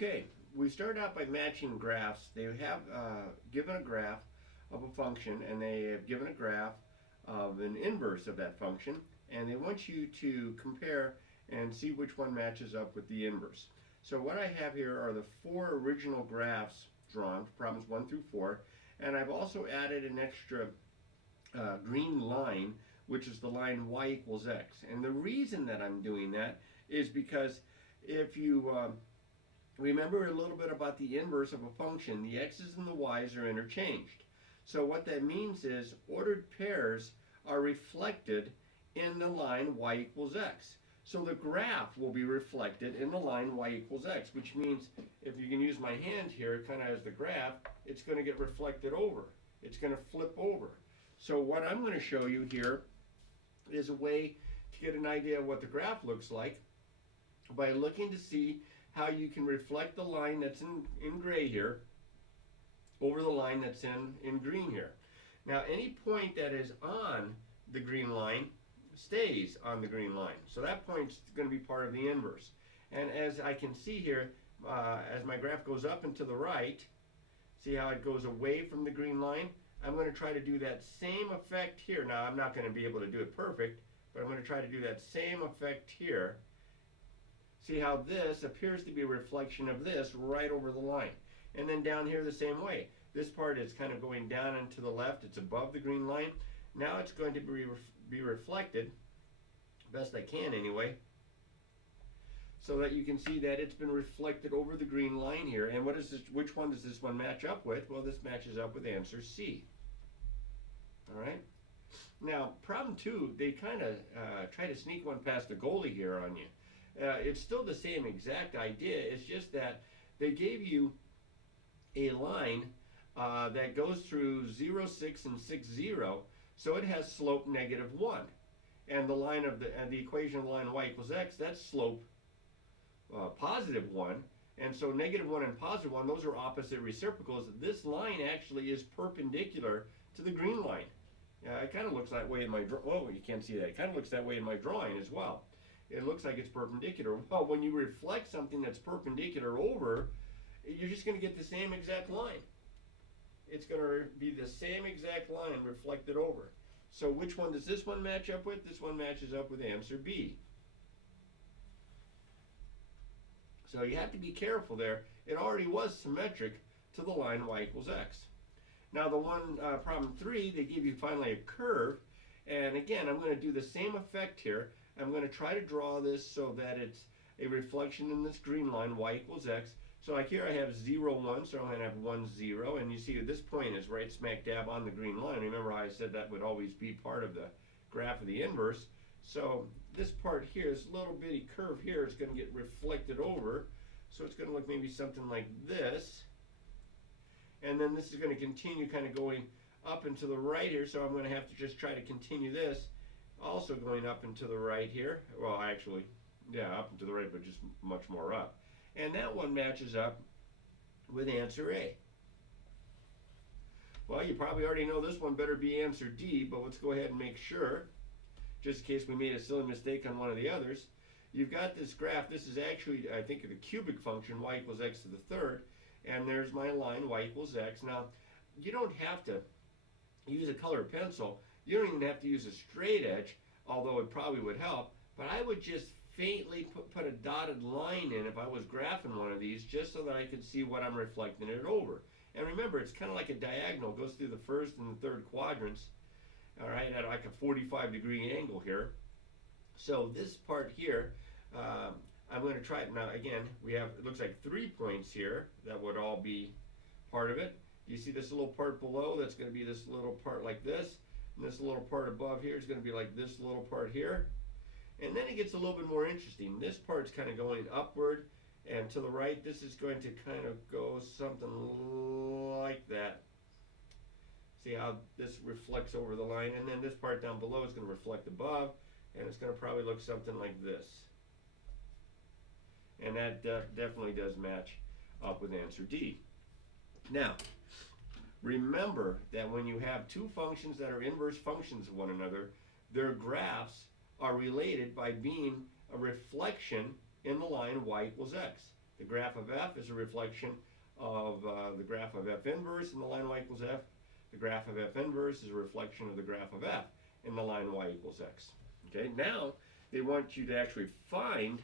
Okay, we start out by matching graphs. They have given a graph of a function, and they have given a graph of an inverse of that function, and they want you to compare and see which one matches up with the inverse. So what I have here are the four original graphs drawn for problems 1 through 4, and I've also added an extra green line, which is the line y equals x. And the reason that I'm doing that is because if you remember a little bit about the inverse of a function, the x's and the y's are interchanged. So what that means is ordered pairs are reflected in the line y equals x. So the graph will be reflected in the line y equals x, which means if you can use my hand here kind of as the graph, it's going to get reflected over. It's going to flip over. So what I'm going to show you here is a way to get an idea of what the graph looks like by looking to see how you can reflect the line that's in gray here over the line that's in green here. Now any point that is on the green line stays on the green line. So that point's going to be part of the inverse. And as I can see here, as my graph goes up and to the right, see how it goes away from the green line? I'm going to try to do that same effect here. Now I'm not going to be able to do it perfect, but I'm going to try to do that same effect here. See how this appears to be a reflection of this right over the line. And then down here the same way. This part is kind of going down and to the left. It's above the green line. Now it's going to be reflected, best I can anyway, so that you can see that it's been reflected over the green line here. And what is this? Which one does this one match up with? Well, this matches up with answer C. All right. Now, problem 2, they kind of try to sneak one past the goalie here on you. It's still the same exact idea. It's just that they gave you a line that goes through 0, 6, and 6, 0. So it has slope -1. And the line of the equation of the line y equals x, that's slope +1. And so -1 and +1, those are opposite reciprocals. This line actually is perpendicular to the green line. It kind of looks that way in my oh, you can't see that. It kind of looks that way in my drawing as well. It looks like it's perpendicular. Well, when you reflect something that's perpendicular over, you're just going to get the same exact line. It's going to be the same exact line reflected over. So which one does this one match up with? This one matches up with answer B. So you have to be careful there. It already was symmetric to the line y equals x. Now the one, problem 3, they give you finally a curve. And again, I'm going to do the same effect here. I'm going to try to draw this so that it's a reflection in this green line, y equals x. So like here I have 0, 1, so I'm going to have 1, 0. And you see this point is right smack dab on the green line. Remember how I said that would always be part of the graph of the inverse. So this part here, this little bitty curve here is going to get reflected over. So it's going to look maybe something like this. And then this is going to continue kind of going up and to the right here. So I'm going to have to just try to continue this. Also going up and to the right here. Well, actually, yeah, up and to the right, but just much more up. And that one matches up with answer A. Well, you probably already know this one better be answer D, but let's go ahead and make sure, just in case we made a silly mistake on one of the others. You've got this graph. This is actually, I think, the cubic function, y equals x to the third. And there's my line, y equals x. Now, you don't have to use a colored pencil. You don't even have to use a straight edge, although it probably would help. But I would just faintly put a dotted line in if I was graphing one of these, just so that I could see what I'm reflecting it over. And remember, it's kind of like a diagonal. It goes through the first and the third quadrants, all right, at like a 45-degree angle here. So this part here, I'm going to try it. Now, again, we have, it looks like 3 points here. That would all be part of it. You see this little part below? That's going to be this little part like this. And this little part above here is going to be like this little part here. And then it gets a little bit more interesting. This part's kind of going upward, and to the right, this is going to kind of go something like that. See how this reflects over the line? And then this part down below is going to reflect above, and it's going to probably look something like this. And that definitely does match up with answer D. Now, remember that when you have two functions that are inverse functions of one another, their graphs are related by being a reflection in the line y equals x. The graph of f is a reflection of the graph of f inverse in the line y equals f. The graph of f inverse is a reflection of the graph of f in the line y equals x. Okay, now they want you to actually find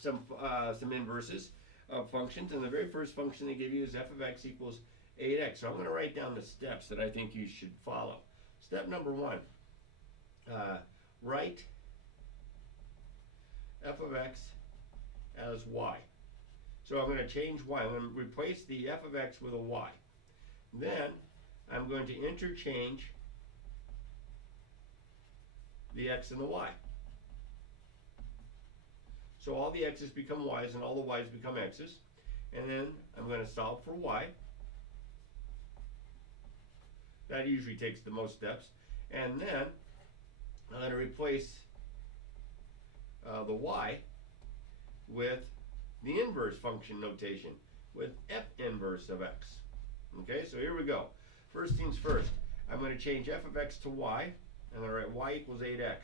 some inverses of functions, and the very first function they give you is f of x equals 8x. So I'm going to write down the steps that I think you should follow. Step number 1, write f of x as y. So I'm going to change y. I'm going to replace the f of x with a y. Then I'm going to interchange the x and the y. So all the x's become y's and all the y's become x's. And then I'm going to solve for y. That usually takes the most steps. And then I'm going to replace the y with the inverse function notation, with f inverse of x. Okay, so here we go. First things first, I'm going to change f of x to y. I'm going to write y equals 8x.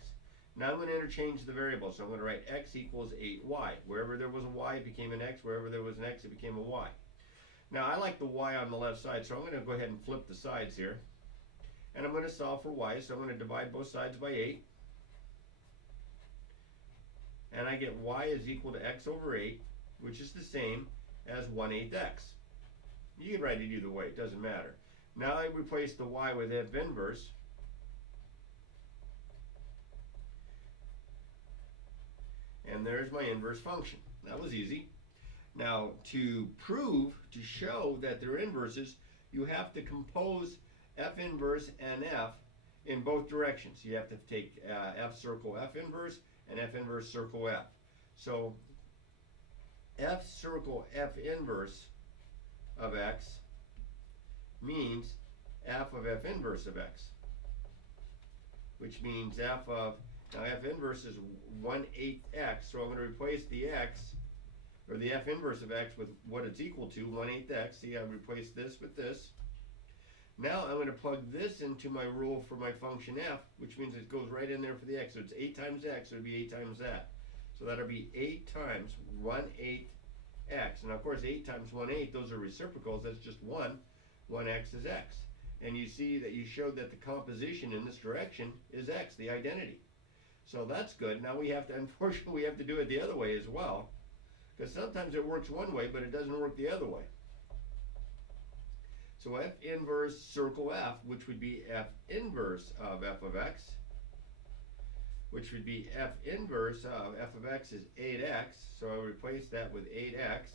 Now I'm going to interchange the variables. So I'm going to write x equals 8y. Wherever there was a y, it became an x. Wherever there was an x, it became a y. Now I like the y on the left side, so I'm going to go ahead and flip the sides here. And I'm going to solve for y, so I'm going to divide both sides by 8. And I get y is equal to x over 8, which is the same as 1/8 x. You can write it either way, it doesn't matter. Now I replace the y with f inverse. And there's my inverse function. That was easy. Now to show that they're inverses, you have to compose f inverse and f in both directions. You have to take f circle f inverse and f inverse circle f. So f circle f inverse of x means f of f inverse of x, which means f of, now f inverse is 1/8 x, so I'm going to replace the x, or the f inverse of x, with what it's equal to, 1/8 x. See, I replace this with this. Now I'm going to plug this into my rule for my function f, which means it goes right in there for the x. So it's 8 times x, so it'll be 8 times that. So that'll be 8 times 1/8 x. And of course 8 times 1/8, those are reciprocals, that's just 1. 1x is x. And you see that you showed that the composition in this direction is x, the identity. So that's good. Now we have to, unfortunately, we have to do it the other way as well, because sometimes it works one way, but it doesn't work the other way. So f inverse circle f, which would be f inverse of f of x, which would be f inverse of f of x is 8x. So I replace that with 8x.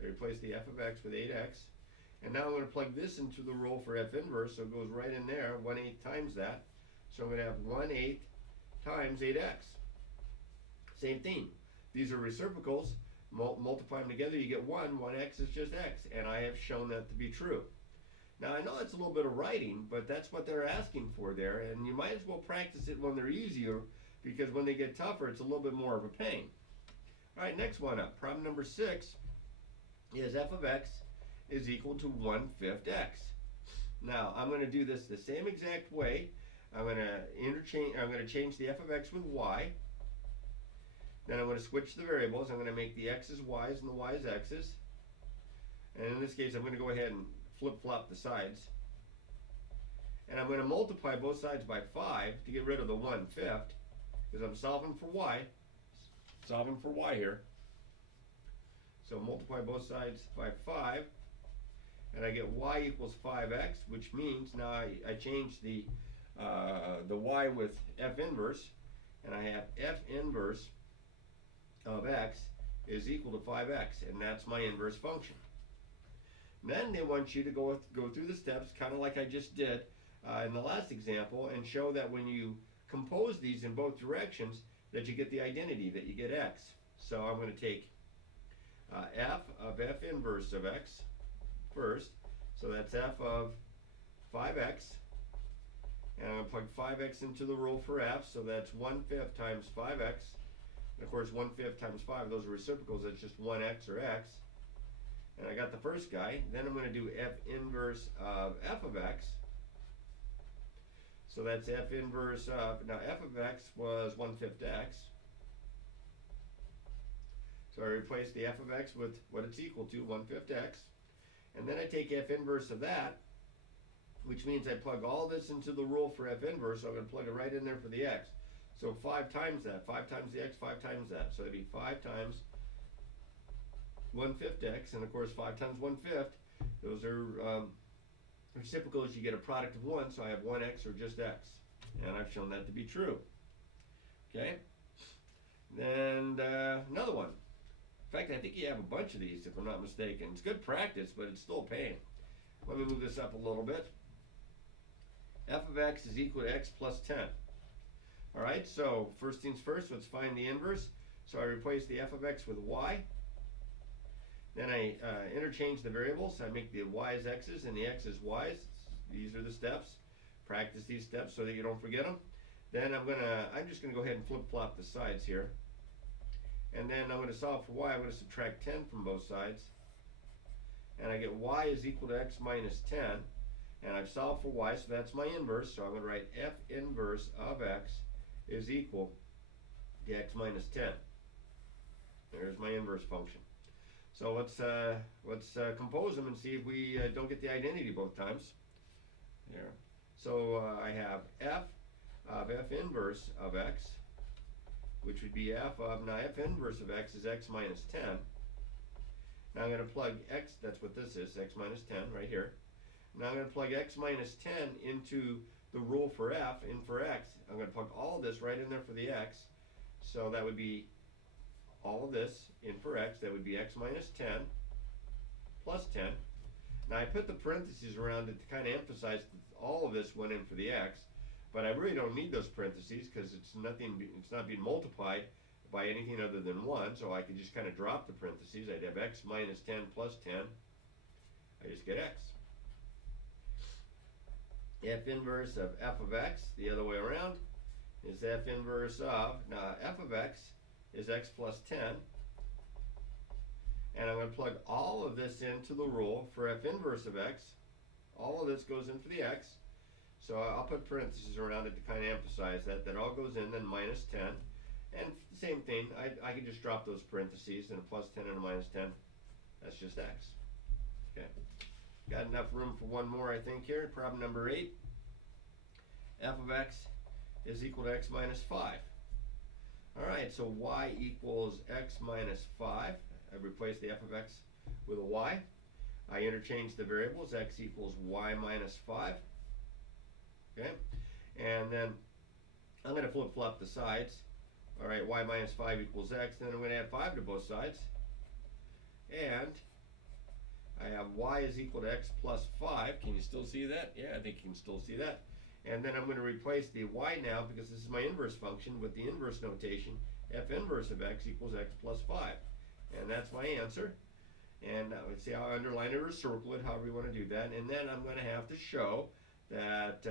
I replace the f of x with 8x. And now I'm going to plug this into the rule for f inverse, so it goes right in there, 1/8 times that. So I'm going to have 1/8 times 8x. Same thing. These are reciprocals. Multiply them together, you get 1. 1x is just x. And I have shown that to be true. Now I know that's a little bit of writing, but that's what they're asking for there. And you might as well practice it when they're easier, because when they get tougher, it's a little bit more of a pain. All right, next one up. Problem number 6 is f of x is equal to 1/5 x. Now I'm going to do this the same exact way. I'm going to change the f of x with y. Then I'm going to switch the variables. I'm going to make the x's y's and the y's x's. And in this case, I'm going to go ahead and flip-flop the sides. And I'm going to multiply both sides by 5 to get rid of the 1/5, because I'm solving for y. Solving for y here. So multiply both sides by 5. And I get y equals 5x, which means now I change the y with f inverse, and I have f inverse of x is equal to 5x, and that's my inverse function. And then they want you to go through the steps, kind of like I just did in the last example, and show that when you compose these in both directions, that you get the identity, that you get x. So I'm going to take f of f inverse of x first, so that's f of 5x, and I'm going to plug 5x into the rule for f, so that's 1/5 times 5x, and of course 1/5 times 5, those are reciprocals, that's just 1x or x, and I got the first guy. Then I'm going to do f inverse of f of x, so that's f inverse of, now f of x was 1/5 x, So I replace the f of x with what it's equal to, 1/5 x. And then I take f inverse of that, which means I plug all this into the rule for f inverse, so I'm going to plug it right in there for the x. So 5 times that, 5 times the x, 5 times that. So it'd be 5 times 1/5 x, and of course 5 times 1/5, those are reciprocals. You get a product of 1, so I have 1x or just x. And I've shown that to be true. Okay? And another one. In fact, I think you have a bunch of these, if I'm not mistaken. It's good practice, but it's still a pain. Let me move this up a little bit. F of x is equal to x plus 10. All right, so first things first, let's find the inverse. So I replace the f of x with y. Then I interchange the variables. I make the y's x's and the x's y's. These are the steps. Practice these steps so that you don't forget them. Then I'm just gonna go ahead and flip-flop the sides here. And then I'm gonna solve for y. I'm gonna subtract 10 from both sides. And I get y is equal to x minus 10. And I've solved for y, so that's my inverse. So I'm gonna write f inverse of x is equal to x minus 10. There's my inverse function. So let's compose them and see if we don't get the identity both times. There. So I have f of f inverse of x, which would be f of, now f inverse of x is x minus 10. Now I'm going to plug x, that's what this is, x minus 10 right here. Now I'm going to plug x minus 10 into the rule for f, in for x. I'm going to plug all of this right in there for the x. So that would be all of this in for x, that would be x minus 10 plus 10. Now I put the parentheses around it to kind of emphasize that all of this went in for the x, but I really don't need those parentheses because it's not being multiplied by anything other than 1, so I could just kind of drop the parentheses. I'd have x minus 10 plus 10. I just get x. F inverse of f of x, the other way around, is f inverse of, now f of x is x plus 10, and I'm going to plug all of this into the rule for f inverse of x. All of this goes in for the x, so I'll put parentheses around it to kind of emphasize that all goes in, then minus 10, and the same thing, I can just drop those parentheses, and a plus 10 and a minus 10, that's just x. Okay, got enough room for one more, I think, here. Problem number 8. F of x is equal to x minus 5. Alright, so y equals x minus 5. I replace the f of x with a y. I interchange the variables. X equals y minus 5. Okay, and then I'm going to flip-flop the sides. Alright, y minus 5 equals x. Then I'm going to add 5 to both sides. And I have y is equal to x plus 5. Can you still see that? Yeah, I think you can still see that. And then I'm going to replace the y now, because this is my inverse function, with the inverse notation. F inverse of x equals x plus 5. And that's my answer. And let's see how I underline it or circle it, however you want to do that. And then I'm going to have to show that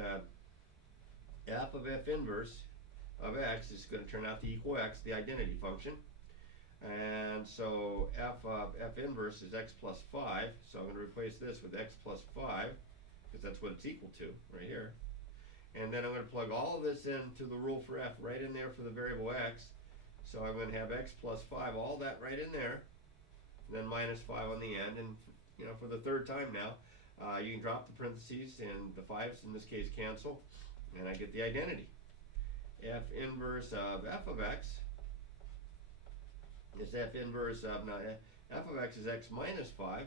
f of f inverse of x is going to turn out to equal x, the identity function. And so f of f inverse is x plus 5. So I'm going to replace this with x plus 5, because that's what it's equal to right here. And then I'm going to plug all of this into the rule for f right in there for the variable x. So I'm going to have x plus 5, all that right in there, and then minus 5 on the end. And for the third time now, you can drop the parentheses, and the 5's in this case cancel, and I get the identity. F inverse of f of x is f inverse of, now f of x is x minus 5,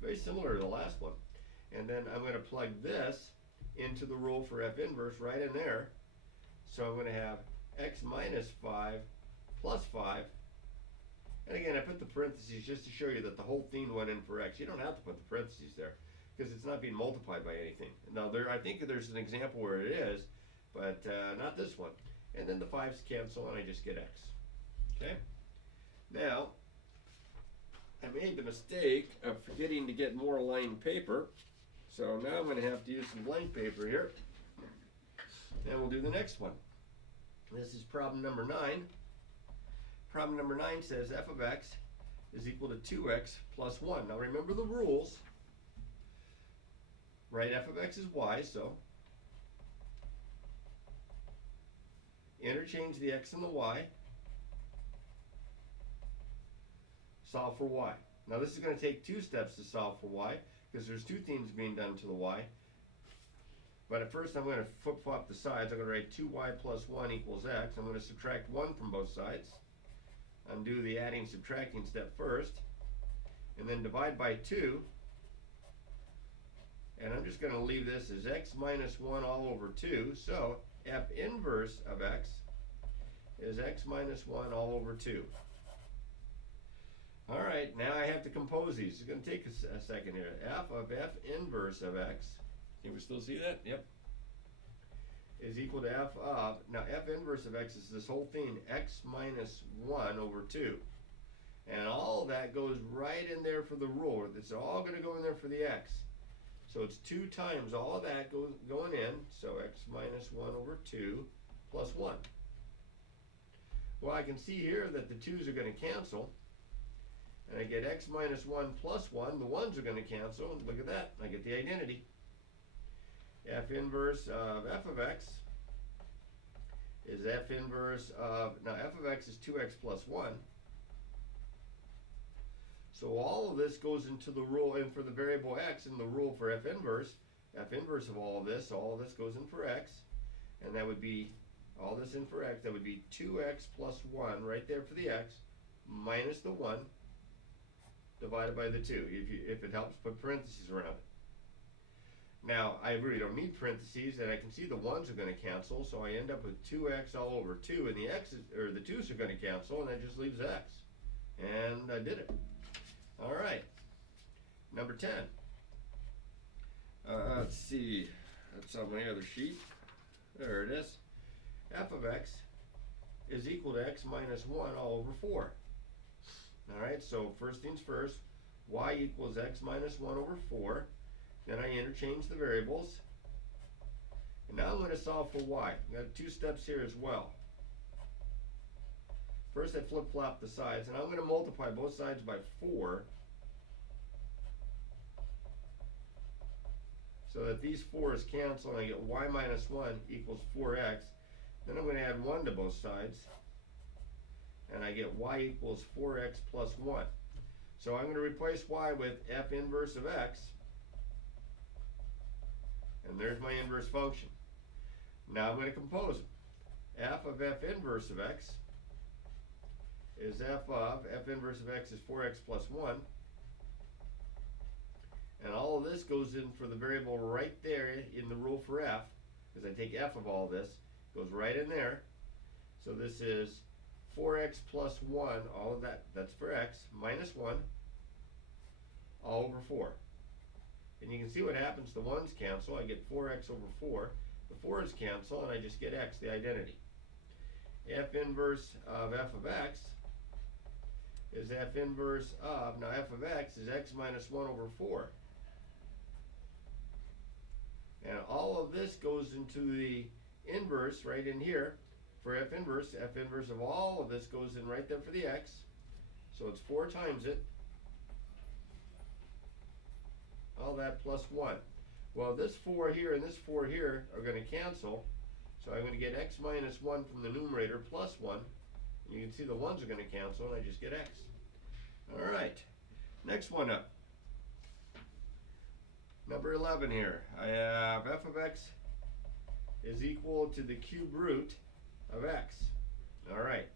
very similar to the last one. And then I'm going to plug this into the rule for f inverse right in there. So I'm going to have x minus 5 plus 5. And again, I put the parentheses just to show you that the whole thing went in for x. You don't have to put the parentheses there, because it's not being multiplied by anything. Now, I think there's an example where it is, but not this one. And then the 5's cancel, and I just get x. Okay? Now, I made the mistake of forgetting to get more lined paper. So now I'm going to have to use some blank paper here. And we'll do the next one. This is problem number 9. Problem number 9 says f of x is equal to 2x plus 1. Now remember the rules. Right, f of x is y, so interchange the x and the y. solve for y. Now this is going to take 2 steps to solve for y, because there's 2 things being done to the y. But at first I'm going to flip-flop the sides. I'm going to write 2y plus 1 equals x. I'm going to subtract 1 from both sides. Undo the adding subtracting step first. And then divide by 2. And I'm just going to leave this as x minus 1 all over 2. So f inverse of x is x minus 1 all over 2. Alright, now I have to compose these. It's going to take a second here. F of f inverse of x, can we still see that? Yep. Is equal to f of, now f inverse of x is this whole thing, x minus 1 over 2. And all of that goes right in there for the rule. It's all going to go in there for the x. So it's 2 times all of that going in, so x minus 1 over 2 plus 1. Well, I can see here that the 2's are going to cancel. And I get x minus 1 plus 1. The 1's are going to cancel. Look at that. I get the identity. F inverse of f of x is f inverse of, now f of x is 2x plus 1. So all of this goes into the rule, and for the variable x in the rule for f inverse of all of this goes in for x. And that would be, all this in for x, that would be 2x plus 1 right there for the x, minus the 1, divided by the 2. If it helps, put parentheses around it. Now, I really don't need parentheses, and I can see the 1's are going to cancel, so I end up with 2x all over 2, and the 2's are going to cancel, and that just leaves x. And I did it. All right. Number 10. Let's see. That's on my other sheet. There it is. F of x is equal to x minus 1 all over 4. Alright, so first things first, y equals x minus 1 over 4. Then I interchange the variables. And now I'm going to solve for y. I've got 2 steps here as well. First I flip-flop the sides, and I'm going to multiply both sides by 4. So that these 4's cancel, and I get y minus 1 equals 4x. Then I'm going to add 1 to both sides. And I get y equals 4x plus 1. So I'm going to replace y with f inverse of x. And there's my inverse function. Now I'm going to compose them. F of f inverse of x is f inverse of x is 4x plus 1. And all of this goes in for the variable right there in the rule for f. Because I take f of all this, goes right in there. So this is 4x plus 1, all of that, that's for x, minus 1, all over 4. And you can see what happens, the 1's cancel, I get 4x over 4. The 4's cancel, and I just get x, the identity. F inverse of f of x is f inverse of, now f of x is x minus 1 over 4. And all of this goes into the inverse right in here. For f inverse of all of this goes in right there for the x. So it's 4 times it. All that plus 1. Well, this 4 here and this 4 here are going to cancel. So I'm going to get x minus 1 from the numerator plus 1. And you can see the 1's are going to cancel, and I just get x. Alright, next one up. Number 11 here. I have f of x is equal to the cube root of x. Alright,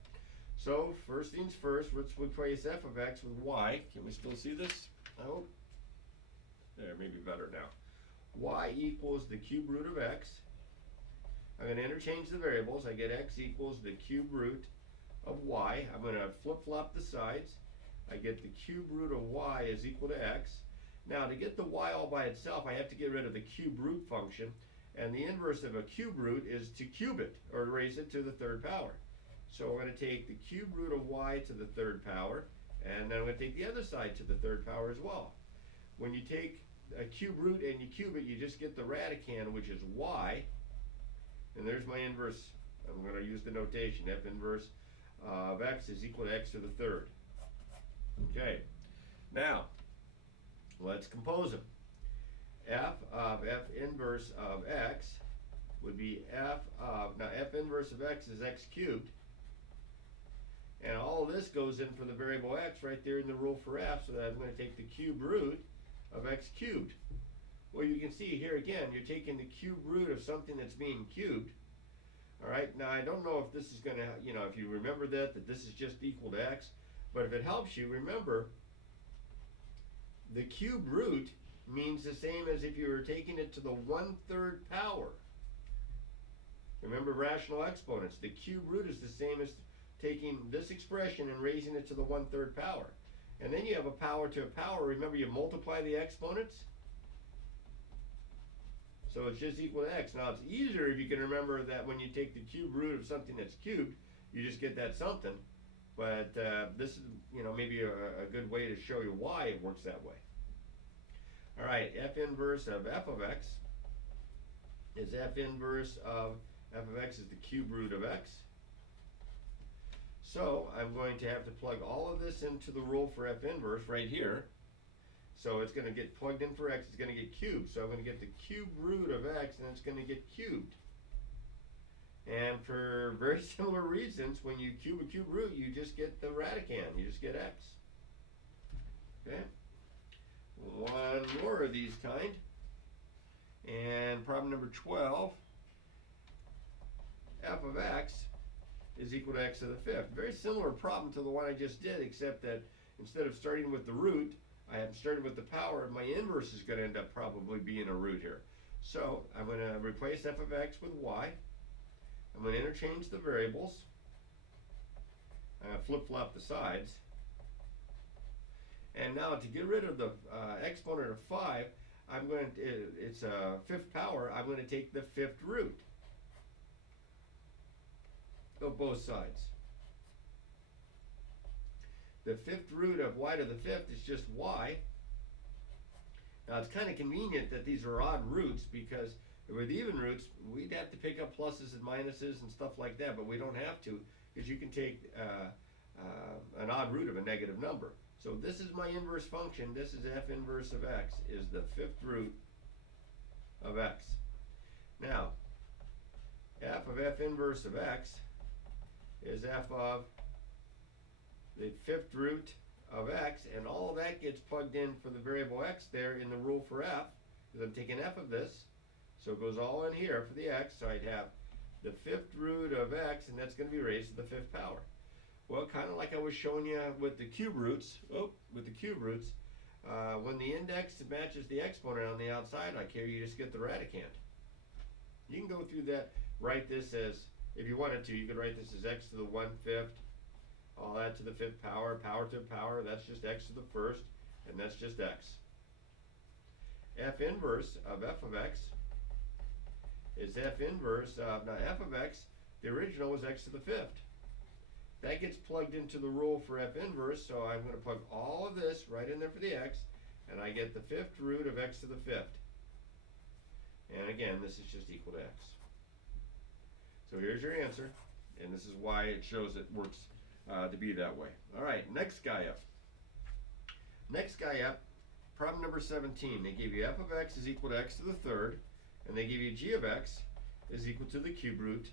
so first things first, let's replace f of x with y. Can we still see this? I hope. There, maybe better now. Y equals the cube root of x. I'm going to interchange the variables. I get x equals the cube root of y. I'm going to flip-flop the sides. I get the cube root of y is equal to x. Now, to get the y all by itself, I have to get rid of the cube root function. And the inverse of a cube root is to cube it, or raise it to the 3rd power. So we're going to take the cube root of y to the 3rd power, and then I'm going to take the other side to the 3rd power as well. When you take a cube root and you cube it, you just get the radicand, which is y. And there's my inverse. I'm going to use the notation. F inverse of x is equal to x to the 3rd. Okay. Now, let's compose them. F of f inverse of x would be f of, now f inverse of x is x cubed. And all of this goes in for the variable x right there in the rule for f, so that I'm going to take the cube root of x cubed. Well, you can see here again, you're taking the cube root of something that's being cubed. All right, now I don't know if this is going to, if you remember that this is just equal to x, but if it helps you, remember, the cube root means the same as if you were taking it to the 1/3 power. Remember rational exponents. The cube root is the same as taking this expression and raising it to the 1/3 power. And then you have a power to a power. Remember, you multiply the exponents. So it's just equal to x. Now it's easier if you can remember that when you take the cube root of something that's cubed, you just get that something. But this is, maybe a good way to show you why it works that way. All right, f inverse of f of x is f inverse of f of x is the cube root of x. So I'm going to have to plug all of this into the rule for f inverse right here. So it's going to get plugged in for x, it's going to get cubed. So I'm going to get the cube root of x, and it's going to get cubed. And for very similar reasons, when you cube a cube root, you just get the radicand, you just get x. Okay? One more of these kind. And problem number 12, f of x is equal to x to the fifth. Very similar problem to the one I just did, except that instead of starting with the root, I have started with the power. My inverse is going to end up probably being a root here. So I'm going to replace f of x with y. I'm going to interchange the variables. I'm going to flip-flop the sides. And now to get rid of the exponent of 5, it's a fifth power, I'm going to take the fifth root of both sides. The fifth root of y to the fifth is just y. Now it's kind of convenient that these are odd roots, because with even roots we'd have to pick up pluses and minuses and stuff like that, but we don't have to, because you can take an odd root of a negative number. So this is my inverse function. This is f inverse of x is the fifth root of x. Now f of f inverse of x is f of the fifth root of x, and all of that gets plugged in for the variable x there in the rule for f, because I'm taking f of this, so it goes all in here for the x. So I'd have the fifth root of x, and that's going to be raised to the fifth power. Well, kind of like I was showing you with the cube roots, when the index matches the exponent on the outside, like here, you just get the radicand. You can go through that, write this as, if you wanted to, you could write this as x to the 1/5, all that to the fifth power, power to power, that's just x to the first, and that's just x. F inverse of f of x is f inverse of, now f of x, the original was x to the fifth. That gets plugged into the rule for f inverse, so I'm going to plug all of this right in there for the x, and I get the fifth root of x to the fifth. And again, this is just equal to x. So here's your answer, and this is why it shows it works to be that way. All right, next guy up. Next guy up, problem number 17. They give you f of x is equal to x to the third, and they give you g of x is equal to the cube root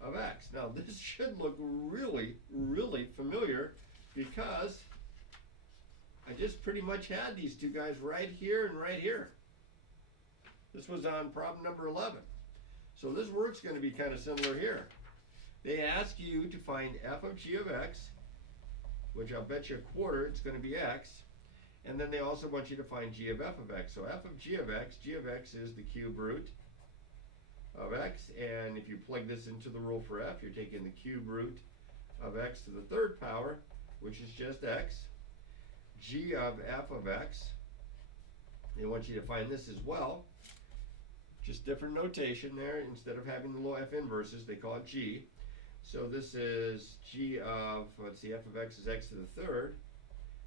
of x. Now this should look really, really familiar, because I just pretty much had these two guys right here and right here. This was on problem number 11. So this work's going to be kind of similar here. They ask you to find f of g of x, which I'll bet you a quarter it's going to be x, and then they also want you to find g of f of x. So f of g of x is the cube root of x, and if you plug this into the rule for f, you're taking the cube root of x to the third power, which is just x. G of f of x, they want you to find this as well, just different notation there. Instead of having the little f inverses, they call it g. So this is g of, let's see, f of x is x to the third,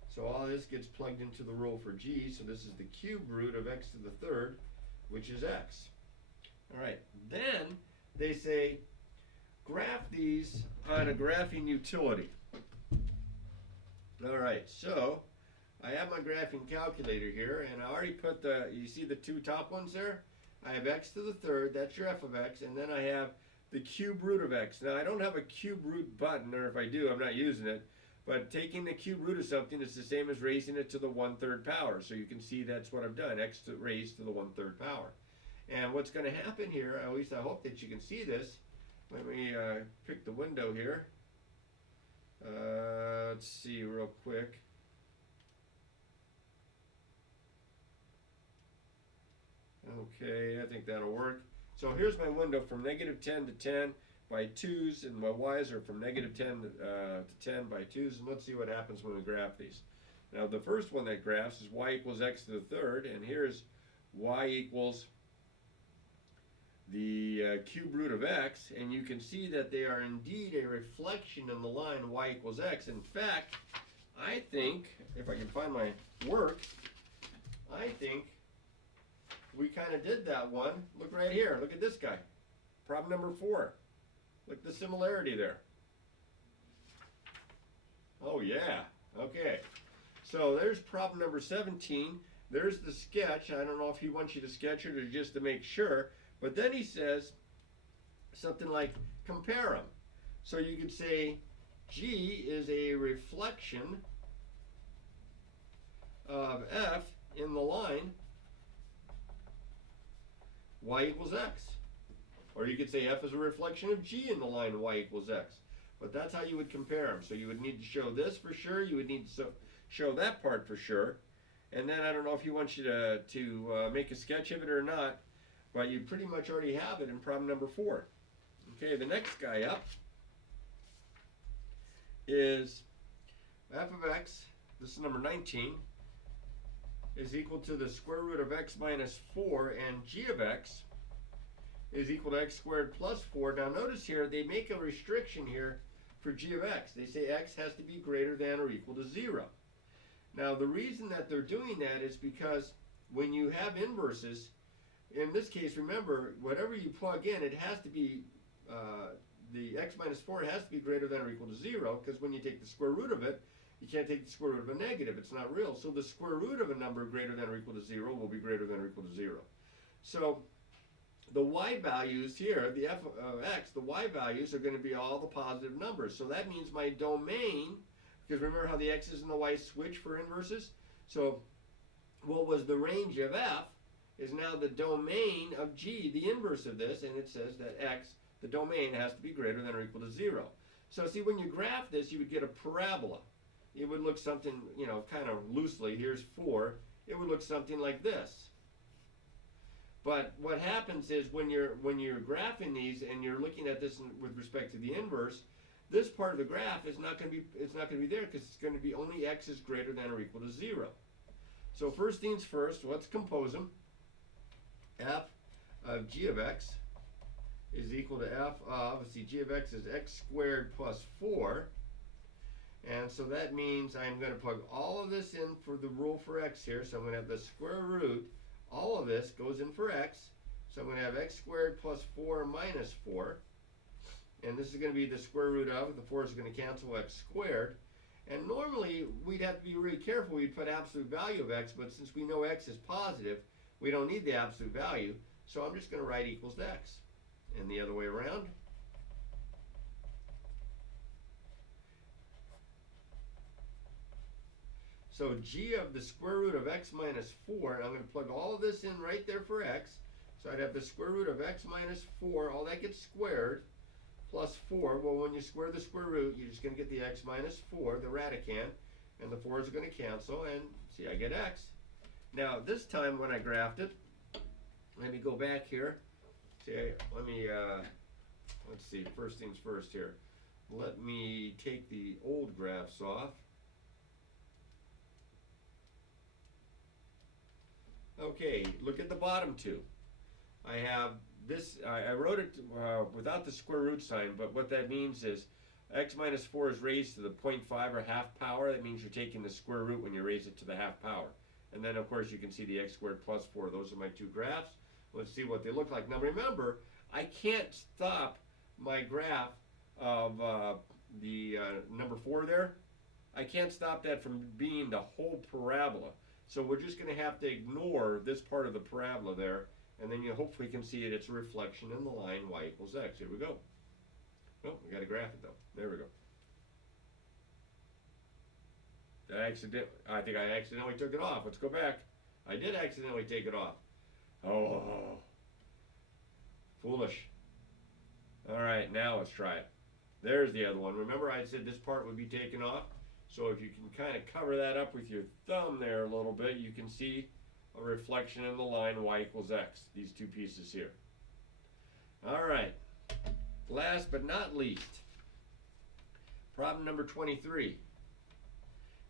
so all this gets plugged into the rule for g, so this is the cube root of x to the third, which is x. Alright, then they say graph these on a graphing utility. Alright, so I have my graphing calculator here, and I already put you see the two top ones there? I have x to the third, that's your f of x, and then I have the cube root of x. Now I don't have a cube root button, or if I do, I'm not using it. But taking the cube root of something is the same as raising it to the 1/3 power. So you can see that's what I've done, x raised to the 1/3 power. And what's going to happen here, at least I hope that you can see this. Let me pick the window here. Let's see real quick. Okay, I think that'll work. So here's my window from -10 to 10 by 2's, and my y's are from -10 to 10 by 2's, and let's see what happens when we graph these. Now the first one that graphs is y equals x to the third, and here's y equals the cube root of x, and you can see that they are indeed a reflection in the line y equals x. In fact, I think, if I can find my work, I think we kind of did that one. Look right here. Look at this guy. Problem number 4. Look at the similarity there. Oh yeah. Okay. So there's problem number 17. There's the sketch. I don't know if he wants you to sketch it or just to make sure. But then he says something like compare them. So you could say G is a reflection of F in the line y equals x. Or you could say F is a reflection of G in the line y equals x. But that's how you would compare them. So you would need to show this for sure. You would need to show that part for sure. And then I don't know if he wants you to make a sketch of it or not, but you pretty much already have it in problem number 4. Okay, the next guy up is f of x, this is number 19, is equal to the square root of x minus 4, and g of x is equal to x squared plus 4. Now notice here, they make a restriction here for g of x. They say x has to be greater than or equal to 0. Now the reason that they're doing that is because when you have inverses, in this case, remember, whatever you plug in, it has to be, the x minus 4 has to be greater than or equal to 0, because when you take the square root of it, you can't take the square root of a negative. It's not real. So the square root of a number greater than or equal to 0 will be greater than or equal to 0. So the y values here, the f of x, the y values are going to be all the positive numbers. So that means my domain, because remember how the x's and the y's switch for inverses? So what was the range of f is now the domain of g, the inverse of this, and it says that x, the domain, has to be greater than or equal to 0. So see, when you graph this, you would get a parabola. It would look something, you know, kind of loosely, here's 4, it would look something like this. But what happens is when you're graphing these and you're looking at this with respect to the inverse, this part of the graph is not going to be there, because it's going to be only x is greater than or equal to 0. So first things first, let's compose them. F of g of x is equal to f of, let's see, g of x is x squared plus 4. And so that means I'm going to plug all of this in for the rule for x here. So I'm going to have the square root, all of this goes in for x. So I'm going to have x squared plus 4 minus 4. And this is going to be the square root of, the 4 is going to cancel x squared. And normally we'd have to be really careful. We'd put absolute value of x, but since we know x is positive, we don't need the absolute value. So I'm just going to write equals to x. And the other way around. So g of the square root of x minus 4, and I'm going to plug all of this in right there for x. So I'd have the square root of x minus 4, all that gets squared, plus 4. Well, when you square the square root, you're just going to get the x minus 4, the radicand, and the 4's are going to cancel, and see, I get x. Now, this time when I graphed it, let me go back here. See, let me, let's see, first things first here. Let me take the old graphs off. Okay, look at the bottom two. I have this, I wrote it without the square root sign, but what that means is x minus 4 is raised to the 0.5 or half power. That means you're taking the square root when you raise it to the half power. And then, of course, you can see the x squared plus 4. Those are my two graphs. Let's see what they look like. Now, remember, I can't stop my graph of the number 4 there. I can't stop that from being the whole parabola. So we're just going to have to ignore this part of the parabola there, And then you hopefully can see it. It's a reflection in the line y equals x. Here we go. Oh, we got to graph it though. There we go. I think I accidentally took it off. Let's go back. I did accidentally take it off. Oh, foolish. All right, now let's try it. There's the other one. Remember I said this part would be taken off? So if you can kind of cover that up with your thumb there a little bit, you can see a reflection in the line y equals x, these two pieces here. All right, last but not least, problem number 23.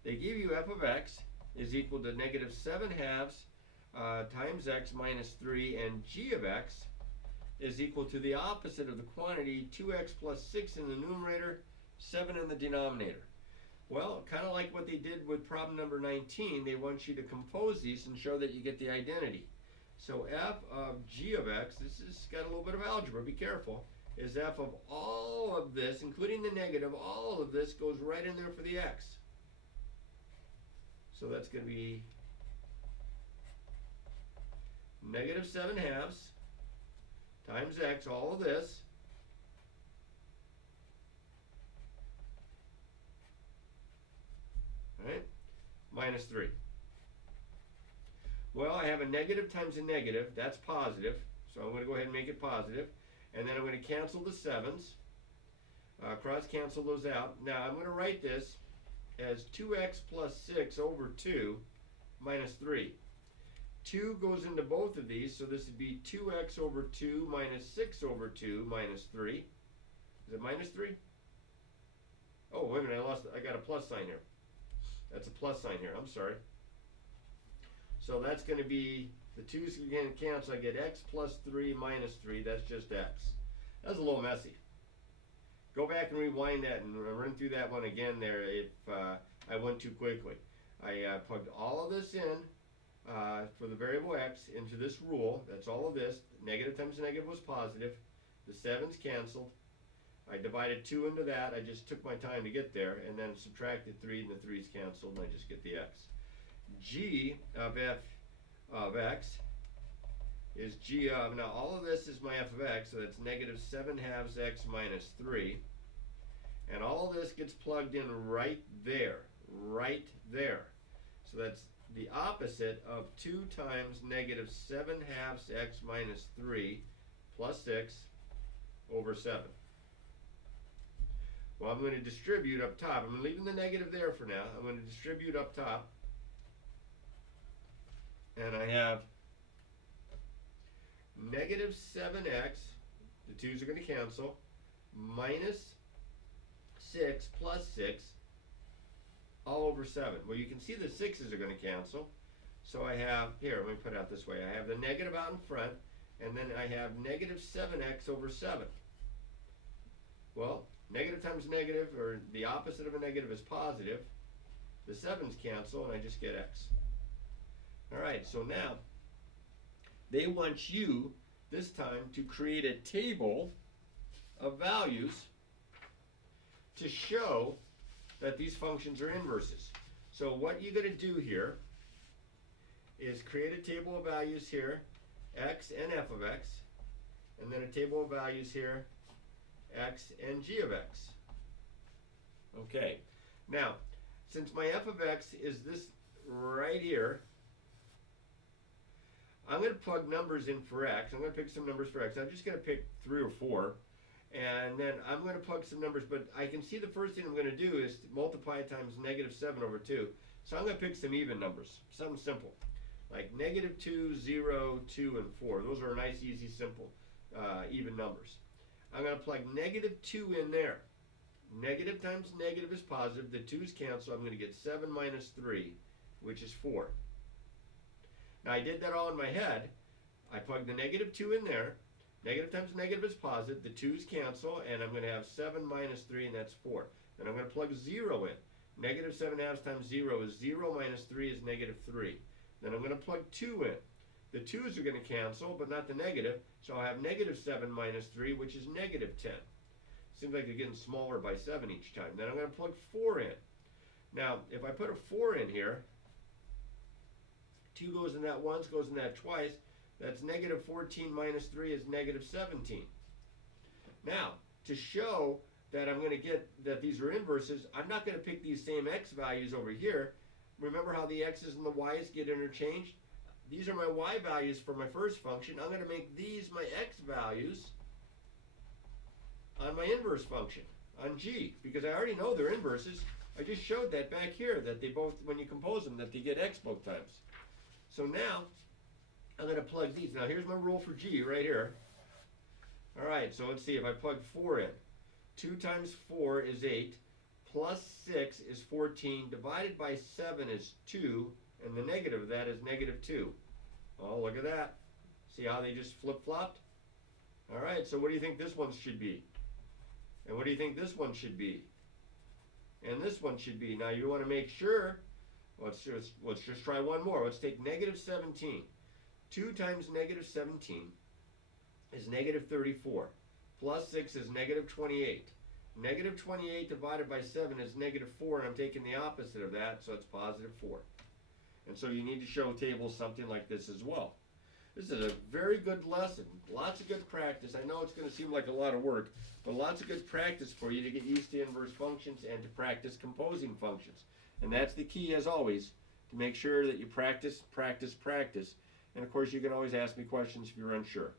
They give you f of x is equal to negative 7 halves times x minus 3, and g of x is equal to the opposite of the quantity 2x plus 6 in the numerator, 7 in the denominator. Well, kind of like what they did with problem number 19, they want you to compose these and show that you get the identity. So f of g of x, this has got a little bit of algebra, be careful, is f of all of this, including the negative, all of this goes right in there for the x. So that's going to be negative 7 halves times x, all of this, right, minus 3. Well, I have a negative times a negative, that's positive, so I'm going to go ahead and make it positive, and then I'm going to cancel the 7's, cross cancel those out. Now I'm going to write this as 2x plus 6 over 2 minus 3. 2 goes into both of these, so this would be 2x over 2 minus 6 over 2 minus 3. Is it minus 3? Oh, wait a minute, I got a plus sign here. That's a plus sign here, I'm sorry. So that's going to be, the 2's going to cancel, I get x plus 3 minus 3, that's just x. That's a little messy. Go back and rewind that and run through that one again there if I went too quickly. I plugged all of this in for the variable x into this rule. That's all of this. Negative times negative was positive. The 7's canceled. I divided 2 into that. I just took my time to get there, and then subtracted 3, and the 3's canceled, and I just get the x. G of f of x is g of, now all of this is my f of x, so that's negative 7 halves x minus 3. And all of this gets plugged in right there, right there. So that's the opposite of 2 times negative 7 halves x minus 3 plus 6 over 7. Well, I'm going to distribute up top. I'm leaving the negative there for now. I'm going to distribute up top. And I have negative 7x, the 2's are going to cancel, minus 6 plus 6, all over 7. Well, you can see the 6's are going to cancel. So I have, here, let me put it out this way. I have the negative out in front, and then I have negative 7x over 7. Well, negative times negative, or the opposite of a negative is positive. The 7's cancel, and I just get x. All right, so now they want you this time to create a table of values to show that these functions are inverses. So what you're going to do here is create a table of values here, x and f of x, and then a table of values here, x and g of x. Okay, now since my f of x is this right here, I'm going to plug numbers in for x. I'm going to pick some numbers for x. I'm just going to pick 3 or 4. And then I'm going to plug some numbers, but I can see the first thing I'm going to do is multiply it times negative 7 over 2. So I'm going to pick some even numbers, something simple, like negative 2, 0, 2, and 4. Those are nice, easy, simple, even numbers. I'm going to plug negative 2 in there. Negative times negative is positive. The 2's cancel. I'm going to get 7 minus 3, which is 4. Now I did that all in my head. I plugged the negative 2 in there. Negative times negative is positive. The 2's cancel, and I'm going to have 7 minus 3, and that's 4. Then I'm going to plug 0 in. Negative 7 halves times 0 is 0 minus 3 is negative 3. Then I'm going to plug 2 in. The 2's are going to cancel, but not the negative, so I'll have negative 7 minus 3, which is negative 10. Seems like they're getting smaller by 7 each time. Then I'm going to plug 4 in. Now, if I put a 4 in here, 2 goes in that once, goes in that twice. That's negative 14 minus 3 is negative 17. Now, to show that I'm going to get that these are inverses, I'm not going to pick these same x values over here. Remember how the x's and the y's get interchanged? These are my y values for my first function. I'm going to make these my x values on my inverse function, on g, because I already know they're inverses. I just showed that back here, that they both, when you compose them, that they get x both times. So now, I'm going to plug these. Now here's my rule for g right here. Alright, so let's see, if I plug 4 in. 2 times 4 is 8, plus 6 is 14, divided by 7 is 2, and the negative of that is negative 2. Oh, look at that. See how they just flip-flopped? Alright, so what do you think this one should be? And what do you think this one should be? And this one should be. Now you want to make sure, let's just try one more. Let's take negative 17. 2 times negative 17 is negative 34. Plus 6 is negative 28. Negative 28 divided by 7 is negative 4, and I'm taking the opposite of that, so it's positive 4. And so you need to show tables something like this as well. This is a very good lesson. Lots of good practice. I know it's going to seem like a lot of work, but lots of good practice for you to get used to inverse functions and to practice composing functions. And that's the key, as always, to make sure that you practice, practice, practice. And of course, you can always ask me questions if you're unsure.